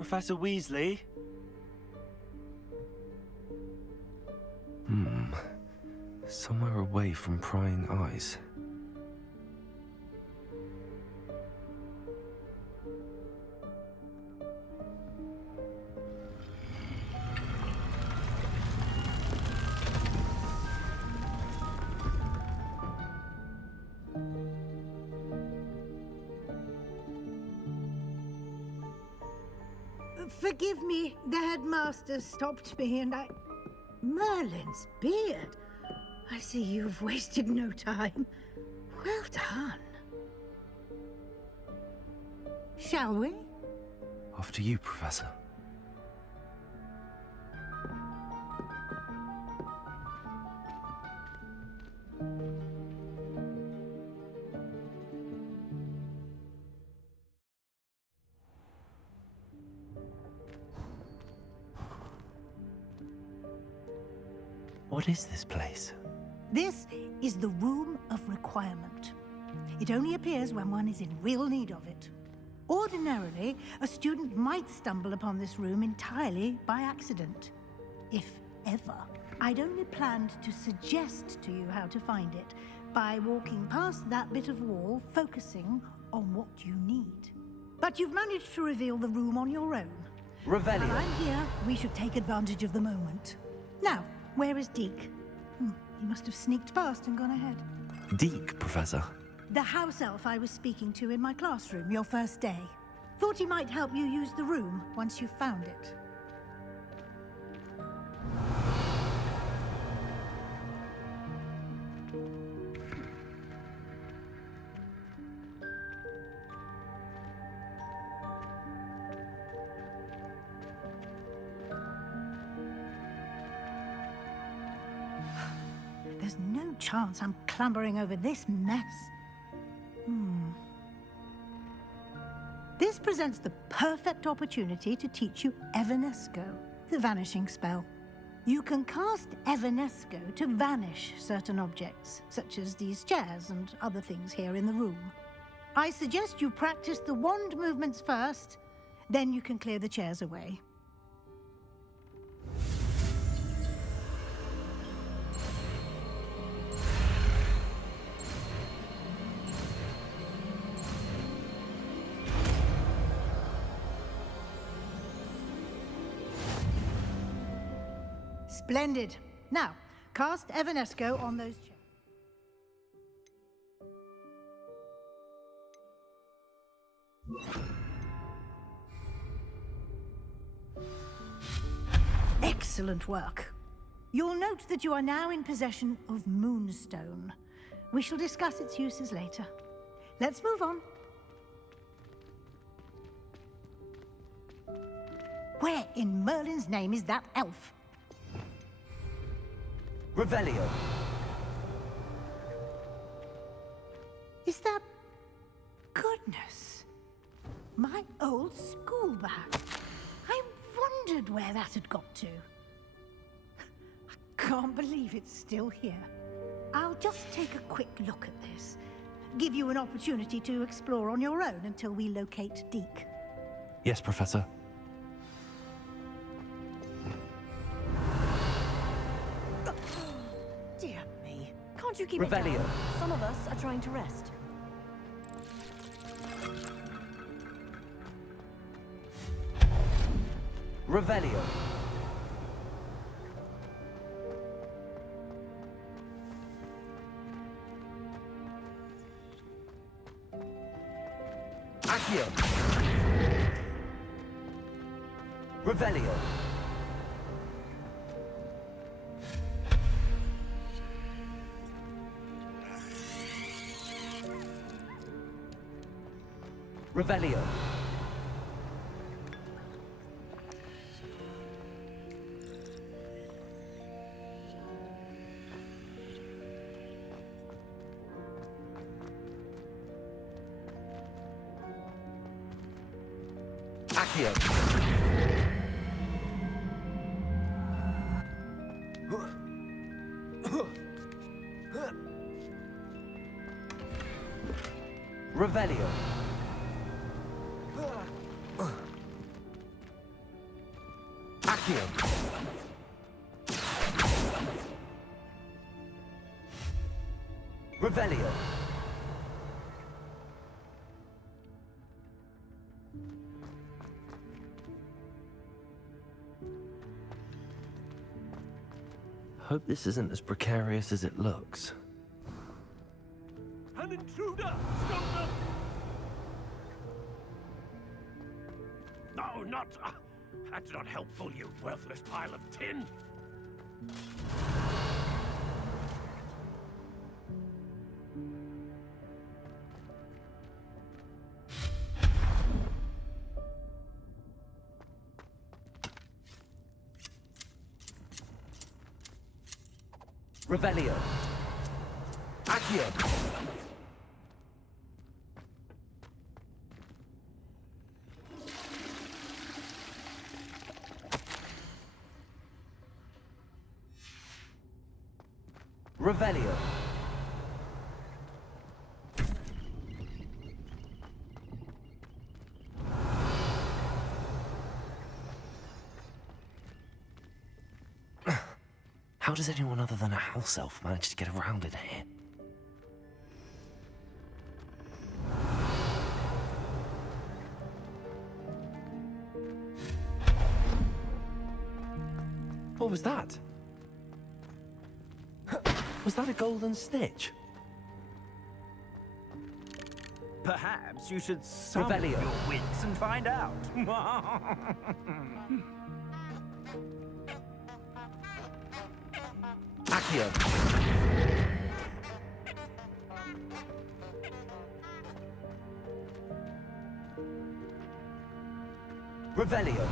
Professor Weasley? Somewhere away from prying eyes. Forgive me, the headmaster stopped me and I... Merlin's beard. I see you've wasted no time. Well done. Shall we? After you, Professor. What is this place? This is the Room of Requirement. It only appears when one is in real need of it. Ordinarily, a student might stumble upon this room entirely by accident. If ever. I'd only planned to suggest to you how to find it by walking past that bit of wall, focusing on what you need. But you've managed to reveal the room on your own. Revelio. While I'm here, we should take advantage of the moment. Now, where is Deke? He must have sneaked past and gone ahead. Deke, Professor. The house elf I was speaking to in my classroom your first day. Thought he might help you use the room once you found it. There's no chance I'm clambering over this mess. This presents the perfect opportunity to teach you Evanesco, the vanishing spell. You can cast Evanesco to vanish certain objects, such as these chairs and other things here in the room. I suggest you practice the wand movements first, then you can clear the chairs away. Splendid. Now, cast Evanesco on those chairs. Excellent work. You'll note that you are now in possession of Moonstone. We shall discuss its uses later. Let's move on. Where in Merlin's name is that elf? Revelio. Is that... Goodness. My old school bag. I wondered where that had got to. I can't believe it's still here. I'll just take a quick look at this. Give you an opportunity to explore on your own until we locate Deke. Yes, Professor. Dear me. Can't you keep it Revelio. down? Some of us are trying to rest. Revelio. Accio. Revelio. Revelio. Accio. Revelio. Accio. Revelio. Hope this isn't as precarious as it looks. An intruder! Stop them! No, not... that's not helpful, you worthless pile of tin! Revelio. Accio. Revelio. How does anyone other than a house elf manage to get around in here? What was that? Was that a golden stitch? Perhaps you should summon Revelio. your wits and find out. Accio. Revelio.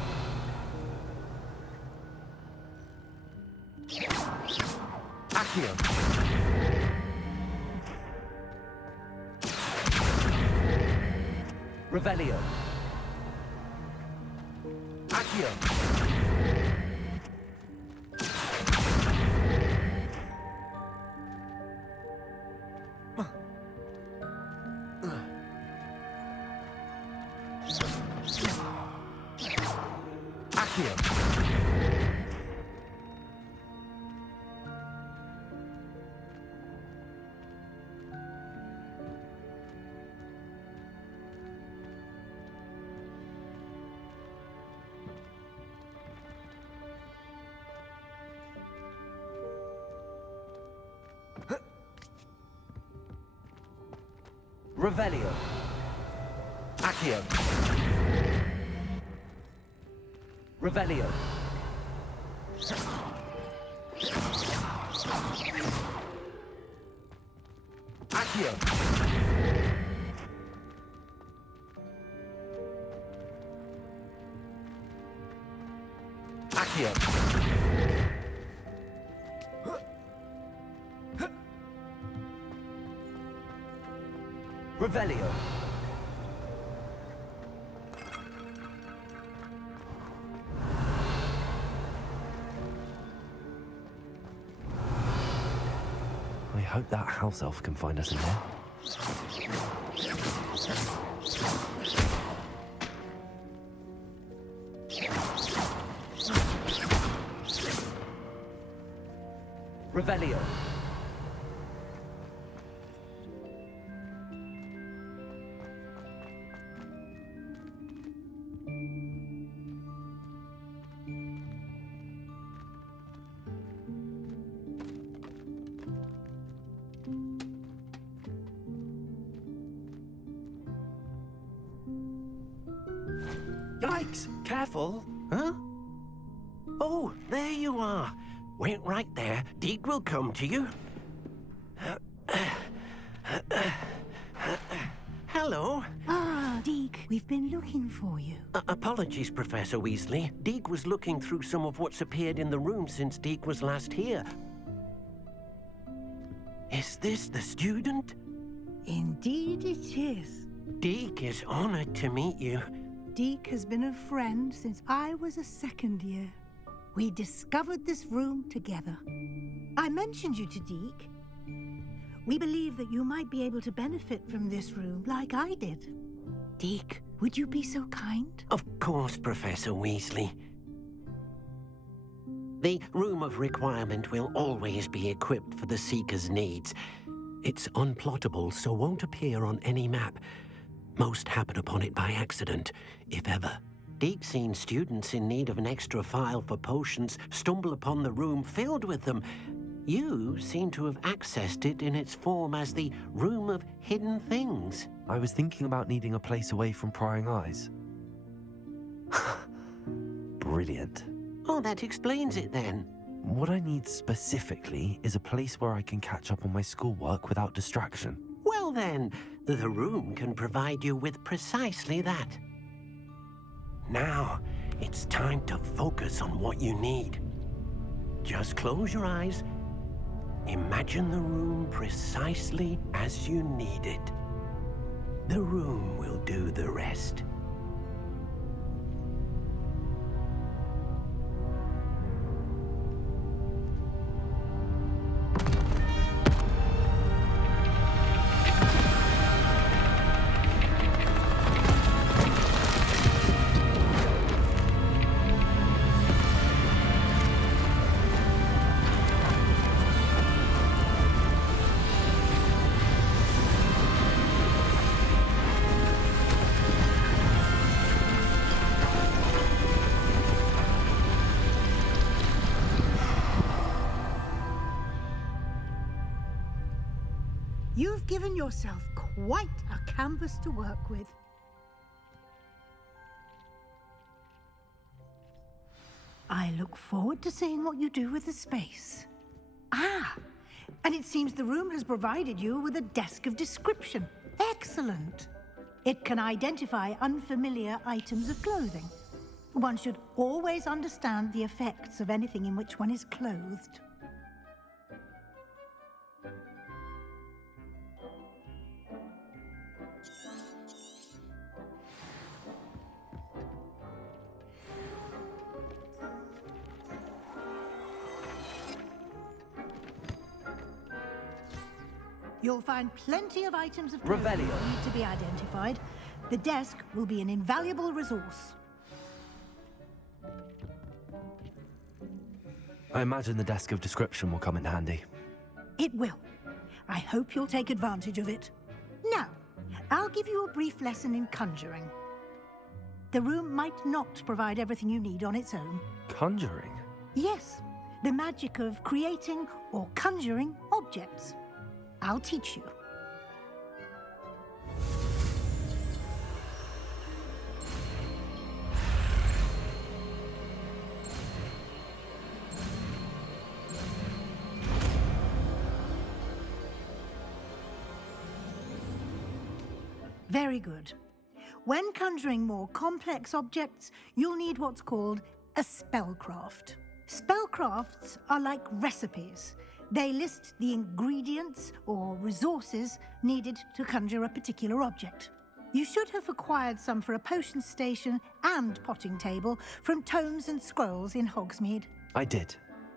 Accio. Revelio. Accio. Accio. Revelio. Accio. Revelio. Accio. Accio. Revelio. I hope that house elf can find us in there. Revelio. Yikes! Careful! Huh? Oh, there you are. Wait right there. Deek will come to you. Hello. Ah, Deke, we've been looking for you. Apologies, Professor Weasley. Deek was looking through some of what's appeared in the room since Deek was last here. Is this the student? Indeed it is. Deek is honored to meet you. Deke has been a friend since I was a second year. We discovered this room together. I mentioned you to Deke. We believe that you might be able to benefit from this room like I did. Deke, would you be so kind? Of course, Professor Weasley. The room of requirement will always be equipped for the Seeker's needs. It's unplottable, so won't appear on any map. Most happen upon it by accident, if ever. Deep-seen students in need of an extra file for potions stumble upon the room filled with them. You seem to have accessed it in its form as the Room of Hidden Things. I was thinking about needing a place away from prying eyes. Brilliant. Oh, that explains it then. What I need specifically is a place where I can catch up on my schoolwork without distraction. Well then, the room can provide you with precisely that. Now, it's time to focus on what you need. Just close your eyes. Imagine the room precisely as you need it. The room will do the rest. You've given yourself quite a canvas to work with. I look forward to seeing what you do with the space. Ah, and it seems the room has provided you with a desk of description. Excellent. It can identify unfamiliar items of clothing. One should always understand the effects of anything in which one is clothed. You'll find plenty of items of clothing that Revelio. need to be identified. The desk will be an invaluable resource. I imagine the desk of description will come in handy. It will. I hope you'll take advantage of it. Now, I'll give you a brief lesson in conjuring. The room might not provide everything you need on its own. Conjuring? Yes, the magic of creating or conjuring objects. I'll teach you. Very good. When conjuring more complex objects, you'll need what's called a spellcraft. Spellcrafts are like recipes. They list the ingredients or resources needed to conjure a particular object. You should have acquired some for a potion station and potting table from tomes and scrolls in Hogsmeade. I did.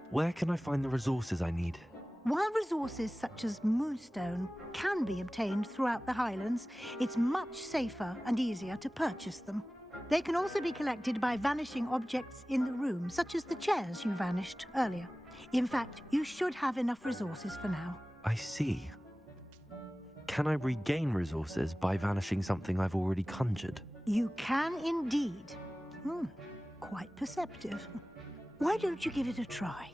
Where can I find the resources I need? While resources such as moonstone can be obtained throughout the Highlands, it's much safer and easier to purchase them. They can also be collected by vanishing objects in the room, such as the chairs you vanished earlier. In fact, you should have enough resources for now. I see. Can I regain resources by vanishing something I've already conjured? You can indeed. Quite perceptive. Why don't you give it a try?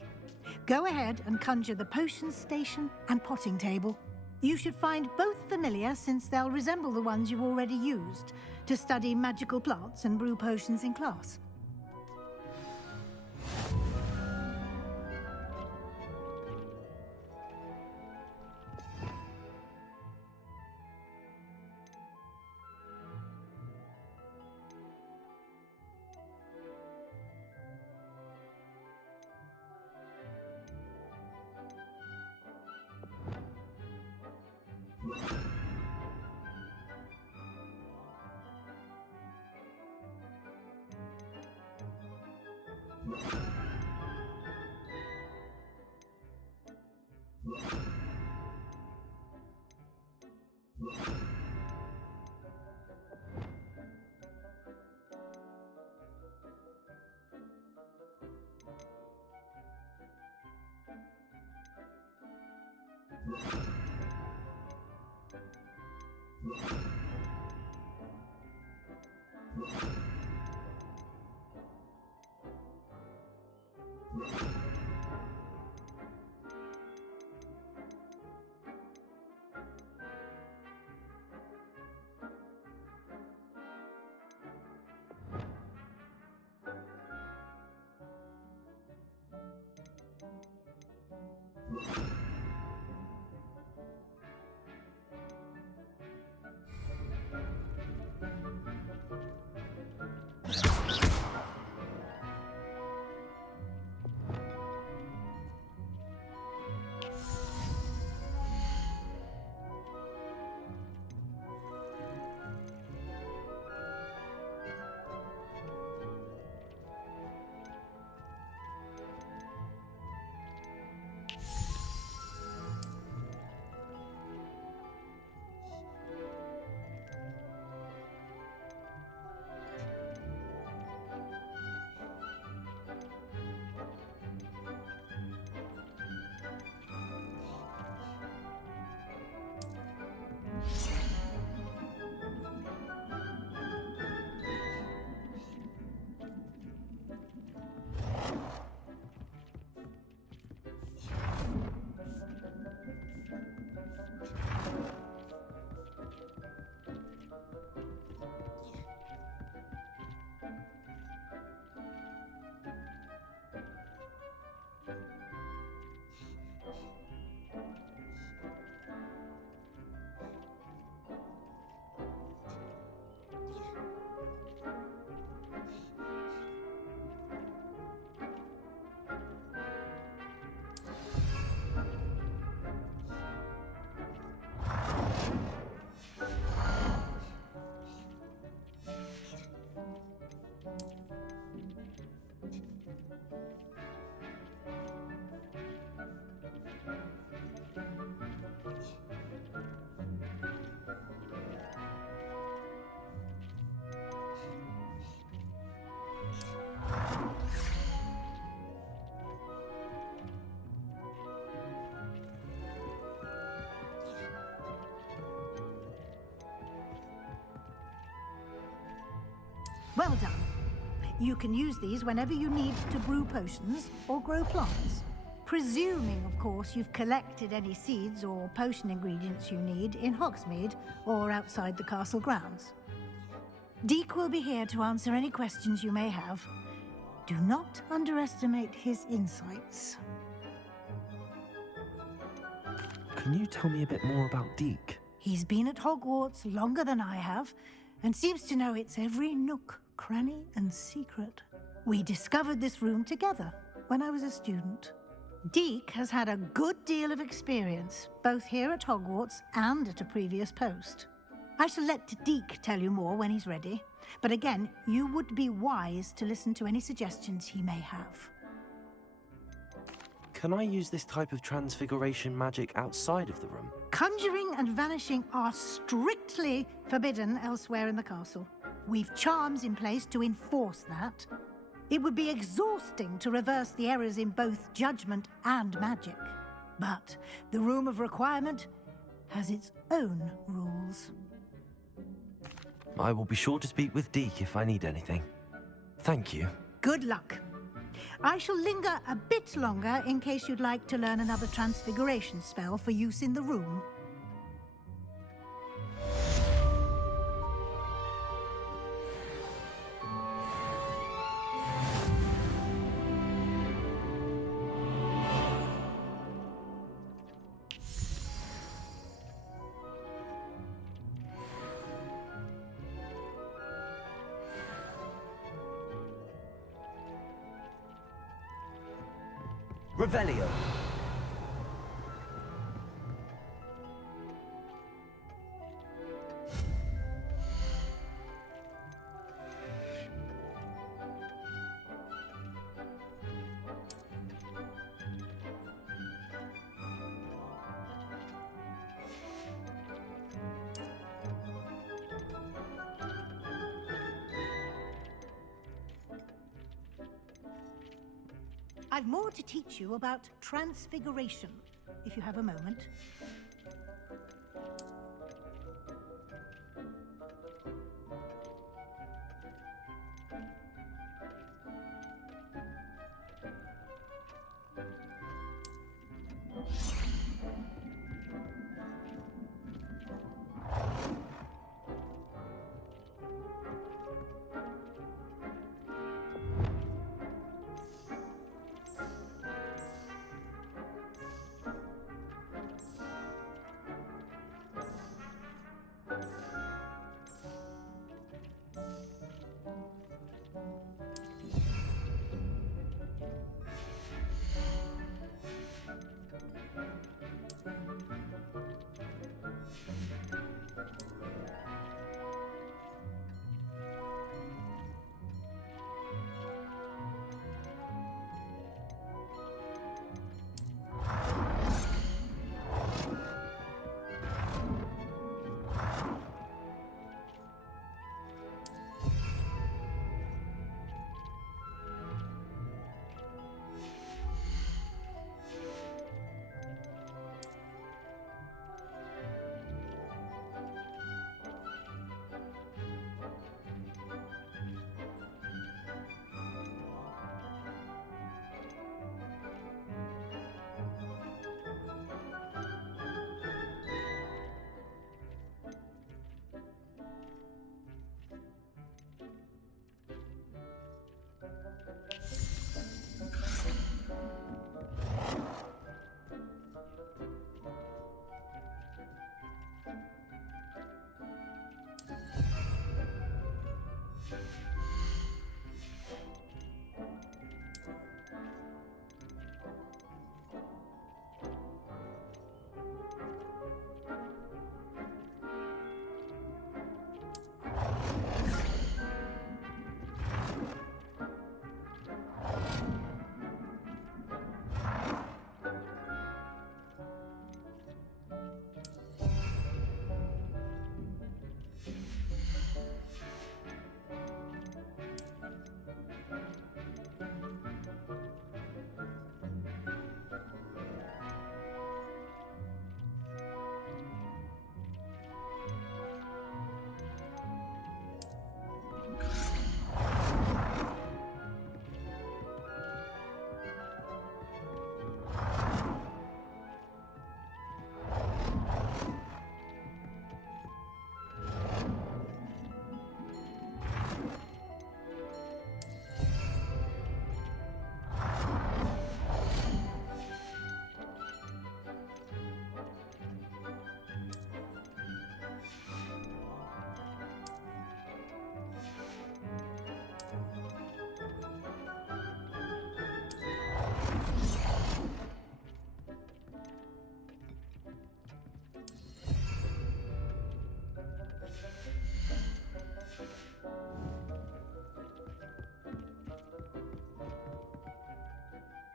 Go ahead and conjure the potion station and potting table. You should find both familiar, since they'll resemble the ones you've already used to study magical plants and brew potions in class. Well done. You can use these whenever you need to brew potions or grow plants. Presuming, of course, you've collected any seeds or potion ingredients you need in Hogsmeade or outside the castle grounds. Deek will be here to answer any questions you may have. Do not underestimate his insights. Can you tell me a bit more about Deek? He's been at Hogwarts longer than I have, and seems to know its every nook, cranny, and secret. We discovered this room together when I was a student. Deek has had a good deal of experience, both here at Hogwarts and at a previous post. I shall let Deek tell you more when he's ready, but again, you would be wise to listen to any suggestions he may have. Can I use this type of transfiguration magic outside of the room? Conjuring and vanishing are strictly forbidden elsewhere in the castle. We've charms in place to enforce that. It would be exhausting to reverse the errors in both judgment and magic. But the Room of Requirement has its own rules. I will be sure to speak with Deek if I need anything. Thank you. Good luck. I shall linger a bit longer in case you'd like to learn another transfiguration spell for use in the room. Revelio. I've more to teach you about transfiguration. if you have a moment.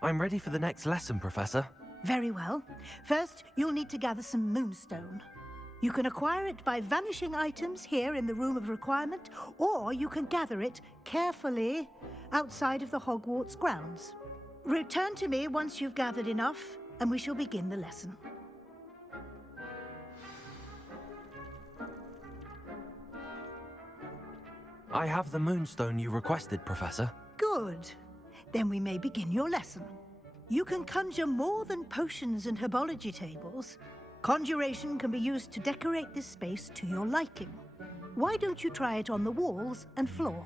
I'm ready for the next lesson, Professor. Very well. First, you'll need to gather some moonstone. You can acquire it by vanishing items here in the Room of Requirement, or you can gather it carefully outside of the Hogwarts grounds. Return to me once you've gathered enough, and we shall begin the lesson. I have the moonstone you requested, Professor. Good. Then we may begin your lesson. You can conjure more than potions and herbology tables. Conjuration can be used to decorate this space to your liking. Why don't you try it on the walls and floor?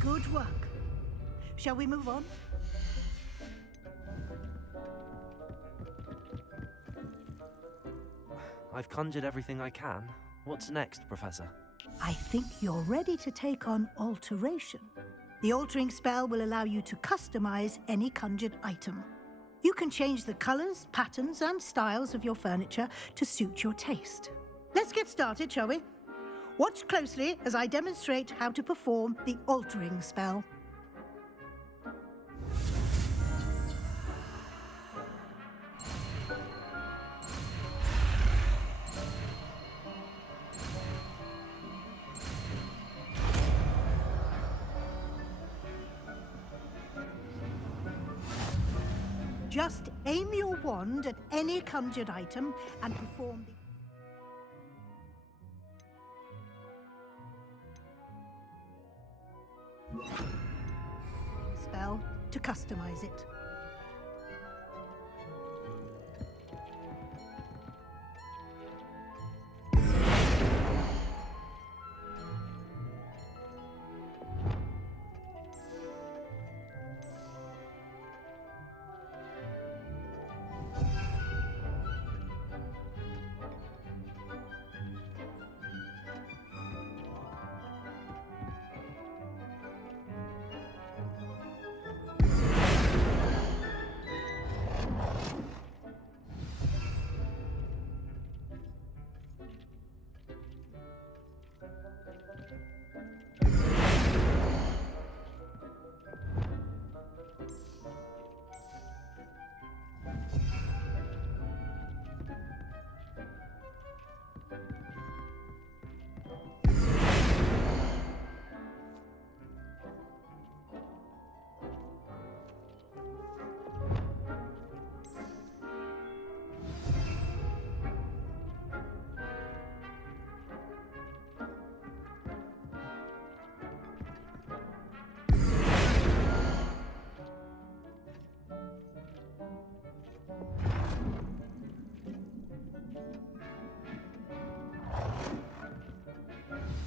Good work. Shall we move on? I've conjured everything I can. What's next, Professor? I think you're ready to take on alteration. The altering spell will allow you to customize any conjured item. You can change the colors, patterns, and styles of your furniture to suit your taste. Let's get started, shall we? Watch closely as I demonstrate how to perform the altering spell. Just aim your wand at any conjured item and perform the spell to customize it.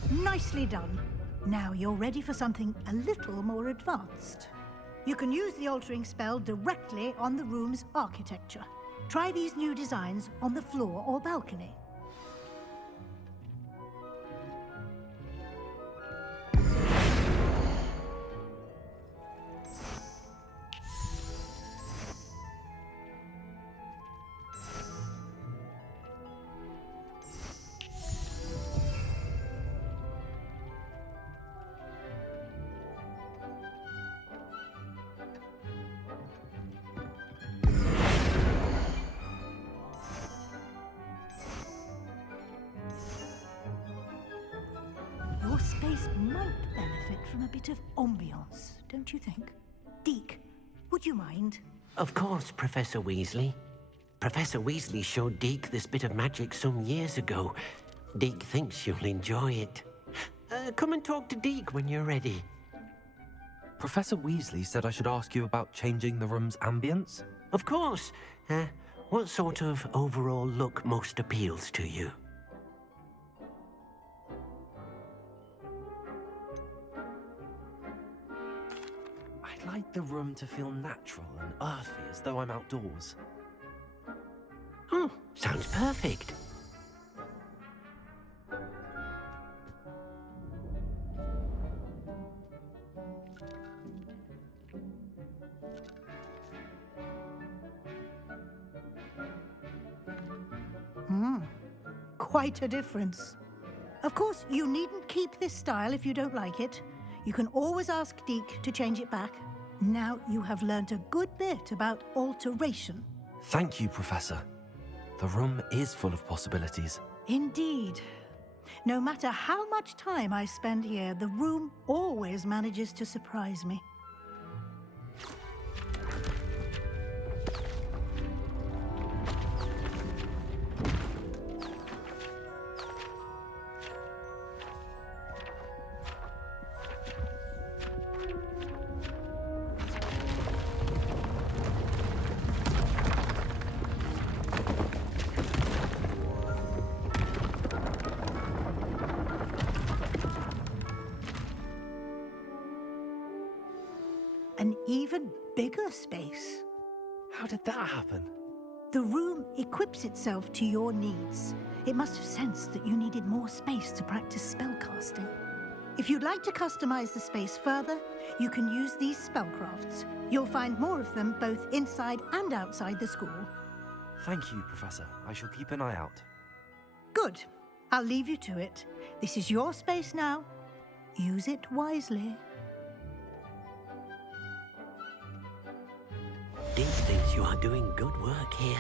Nicely done. Now you're ready for something a little more advanced. You can use the altering spell directly on the room's architecture. Try these new designs on the floor or balcony. Your space might benefit from a bit of ambiance, don't you think? Deke, would you mind? Of course, Professor Weasley. Professor Weasley showed Deke this bit of magic some years ago. Deke thinks you'll enjoy it. Come and talk to Deke when you're ready. Professor Weasley said I should ask you about changing the room's ambience? Of course. What sort of overall look most appeals to you? I'd like the room to feel natural and earthy, as though I'm outdoors. Oh, sounds perfect. Quite a difference. Of course, you needn't keep this style if you don't like it. You can always ask Deke to change it back. Now you have learnt a good bit about alteration. Thank you, Professor. The room is full of possibilities. Indeed. No matter how much time I spend here, the room always manages to surprise me. An even bigger space. How did that happen? The room equips itself to your needs. It must have sensed that you needed more space to practice spellcasting. If you'd like to customize the space further, you can use these spellcrafts. You'll find more of them both inside and outside the school. Thank you, Professor. I shall keep an eye out. Good. I'll leave you to it. This is your space now. Use it wisely. Dean thinks you are doing good work here.